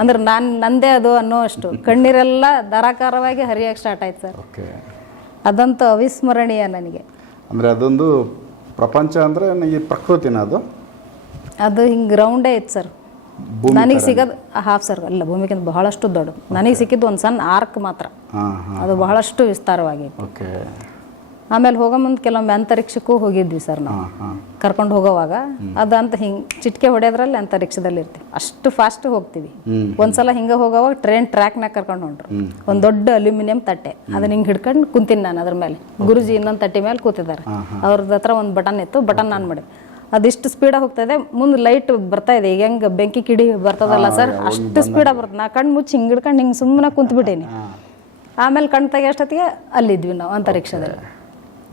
ಅಂದ್ರೆ ನಾನು ನಂದೇ ಅದು ಅನ್ನೋ ಅಷ್ಟು. ಕಣ್ಣೀರೆಲ್ಲ ಧಾರಾಕಾರವಾಗಿ ಹರಿಯಕ್ಕೆ ಸ್ಟಾರ್ಟ್ ಆಯ್ತು ಸರ್. ಅದಂತೂ ಅವಿಸ್ಮರಣೀಯ ನನಗೆ. ಅಂದರೆ ಅದೊಂದು ಪ್ರಪಂಚ ಅಂದರೆ ಈ ಪ್ರಕೃತಿನ ಅದು. ಅದು ಹಿಂಗೆ ರೌಂಡೇ ಇತ್ತು ಸರ್. ನನಗೆ ಸಿಗೋದು ಹಾಫ್ ಸರ್ ಅಲ್ಲ ಭೂಮಿಗಿಂತ ಬಹಳಷ್ಟು ದೊಡ್ಡದು. ನನಗೆ ಸಿಕ್ಕಿದ್ದು ಒಂದು ಸಣ್ಣ ಆರ್ಕ್ ಮಾತ್ರ. ಅದು ಬಹಳಷ್ಟು ವಿಸ್ತಾರವಾಗಿ ಓಕೆ ಆಮೇಲೆ ಹೋಗೋ ಮುಂದೆ ಕೆಲವೊಮ್ಮೆ ಅಂತರಿಕ್ಷಕ್ಕೂ ಹೋಗಿದ್ವಿ ಸರ್ ನಾವು. ಕರ್ಕೊಂಡು ಹೋಗೋವಾಗ. ಅದಂತ ಹಿಂಗ್ ಚಿಟಿಕೆ ಹೊಡೆಯೋದ್ರಲ್ಲಿ ಅಂತರಿಕ್ಷದಲ್ಲಿ ಇರ್ತೀವಿ. ಅಷ್ಟು ಫಾಸ್ಟ್ ಹೋಗ್ತೀವಿ. ಒಂದ್ಸಲ ಹಿಂಗ ಹೋಗೋವಾಗ ಟ್ರೈನ್ ಟ್ರ್ಯಾಕ್ನಾಗ ಕರ್ಕೊಂಡು ಹೊಂಟ್ರು. ಒಂದು ದೊಡ್ಡ ಅಲ್ಯೂಮಿನಿಯಂ ತಟ್ಟೆ. ಅದನ್ನ ಹಿಂಗೆ ಹಿಡ್ಕೊಂಡು ಕುಂತೀನಿ ನಾನು ಅದ್ರ ಮೇಲೆ. ಗುರುಜಿ ಇನ್ನೊಂದು ತಟ್ಟೆ ಮೇಲೆ ಕೂತಿದ್ದಾರೆ. ಅವ್ರದ್ದು ಹತ್ರ ಒಂದು ಬಟನ್ ಇತ್ತು. ಬಟನ್ ಆನ್ ಮಾಡಿ ಅದಿಷ್ಟು ಸ್ಪೀಡಾಗಿ ಹೋಗ್ತಾ ಇದೆ. ಮುಂದೆ ಲೈಟ್ ಬರ್ತಾ ಇದೆ. ಈಗ ಹೆಂಗ್ ಬೆಂಕಿ ಕಿಡಿ ಬರ್ತದಲ್ಲ ಸರ್? ಅಷ್ಟು ಸ್ಪೀಡಾಗಿ ಬರ್ತದೆ. ನಾ ಕಣ್ಣು ಮುಚ್ಚಿ ಹಿಂಗೆ ಹಿಡ್ಕೊಂಡು ಹಿಂಗೆ ಸುಮ್ಮನೆ ಕುಂತ್ಬಿಟ್ಟೇನಿ. ಆಮೇಲೆ ಕಣ್ ತೆಗಿಯೋಷ್ಟೊತ್ತಿಗೆ ಅಲ್ಲಿದ್ವಿ ನಾವು ಅಂತರಿಕ್ಷದಲ್ಲಿ.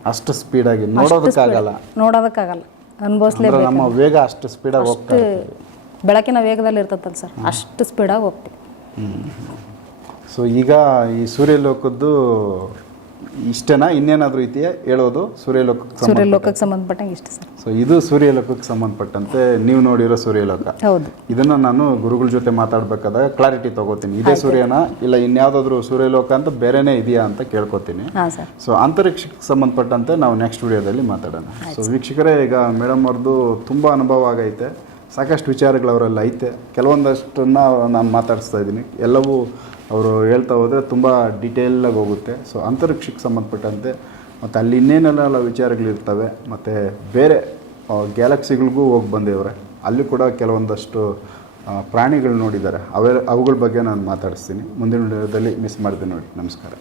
ಅಷ್ಟು ಸ್ಪೀಡಾಗಿ ನೋಡೋದಕ್ಕಾಗಲ್ಲ. ನೋಡೋದಕ್ಕಾಗಲ್ಲ. ಅನುಭವಿಸ್ಲೇಬೇಕು ನಮ್ಮ ವೇಗ ಅಷ್ಟು ಸ್ಪೀಡಾಗಿ ಹೋಗ್ತಾ ಬೆಳಕಿನ ವೇಗದಲ್ಲಿ ಇರ್ತದಲ್ಲ ಸರ್. ಅಷ್ಟು ಸ್ಪೀಡಾಗಿ ಹೋಗ್ತೀವಿ. ಸೊ ಈಗ ಈ ಸೂರ್ಯಲೋಕದ್ದು ಇಷ್ಟೇನಾ? ಇನ್ನೇನಾದರೂ ಇದೆಯಾ? ಹೇಳೋದು ಸೂರ್ಯಲೋಕಕ್ಕೆ ಸೂರ್ಯಲೋಕಕ್ಕೆ ಸಂಬಂಧಪಟ್ಟಂಗೆ ಇಷ್ಟ ಸರ್. ಸೊ ಇದು ಸೂರ್ಯಲೋಕಕ್ಕೆ ಸಂಬಂಧಪಟ್ಟಂತೆ ನೀವು ನೋಡಿರೋ ಸೂರ್ಯಲೋಕ. ಹೌದು. ಇದನ್ನ ನಾನು ಗುರುಗಳ ಜೊತೆ ಮಾತಾಡ್ಬೇಕಾದಾಗ ಕ್ಲಾರಿಟಿ ತಗೋತೀನಿ. ಇದೇ ಸೂರ್ಯನ ಇಲ್ಲ ಇನ್ಯಾವುದಾದ್ರೂ ಸೂರ್ಯಲೋಕ ಅಂತ ಬೇರೆನೇ ಇದೆಯಾ ಅಂತ ಕೇಳ್ಕೊತೀನಿ. ಸೊ ಅಂತರಿಕ್ಷಕ್ಕೆ ಸಂಬಂಧಪಟ್ಟಂತೆ ನಾವು ನೆಕ್ಸ್ಟ್ ವಿಡಿಯೋದಲ್ಲಿ ಮಾತಾಡೋಣ. ಸೊ ವೀಕ್ಷಕರೇ ಈಗ ಮೇಡಮ್ ಅವ್ರದ್ದು ತುಂಬ ಅನುಭವ ಆಗೈತೆ. ಸಾಕಷ್ಟು ವಿಚಾರಗಳು ಅವರಲ್ಲಿ ಐತೆ. ಕೆಲವೊಂದಷ್ಟನ್ನು ನಾನು ಮಾತಾಡಿಸ್ತಾ ಇದ್ದೀನಿ. ಎಲ್ಲವೂ ಅವರು ಹೇಳ್ತಾ ಹೋದರೆ ತುಂಬ ಡೀಟೇಲಾಗಿ ಹೋಗುತ್ತೆ. ಸೊ ಅಂತರಿಕ್ಷಕ್ಕೆ ಸಂಬಂಧಪಟ್ಟಂತೆ ಮತ್ತು ಅಲ್ಲಿ ಇನ್ನೇನೆಲ್ಲ ವಿಚಾರಗಳಿರ್ತವೆ ಮತ್ತು ಬೇರೆ ಗ್ಯಾಲಕ್ಸಿಗಳಿಗೂ ಹೋಗಿ ಬಂದೇವ್ರೆ. ಅಲ್ಲಿ ಕೂಡ ಕೆಲವೊಂದಷ್ಟು ಪ್ರಾಣಿಗಳು ನೋಡಿದ್ದಾರೆ. ಅವೇ, ಅವುಗಳ ಬಗ್ಗೆ ನಾನು ಮಾತಾಡಿಸ್ತೀನಿ. ಮುಂದಿನ ವಿಡಿಯೋದಲ್ಲಿ ಮಿಸ್ ಮಾಡಿದೆ ನೋಡಿ. ನಮಸ್ಕಾರ.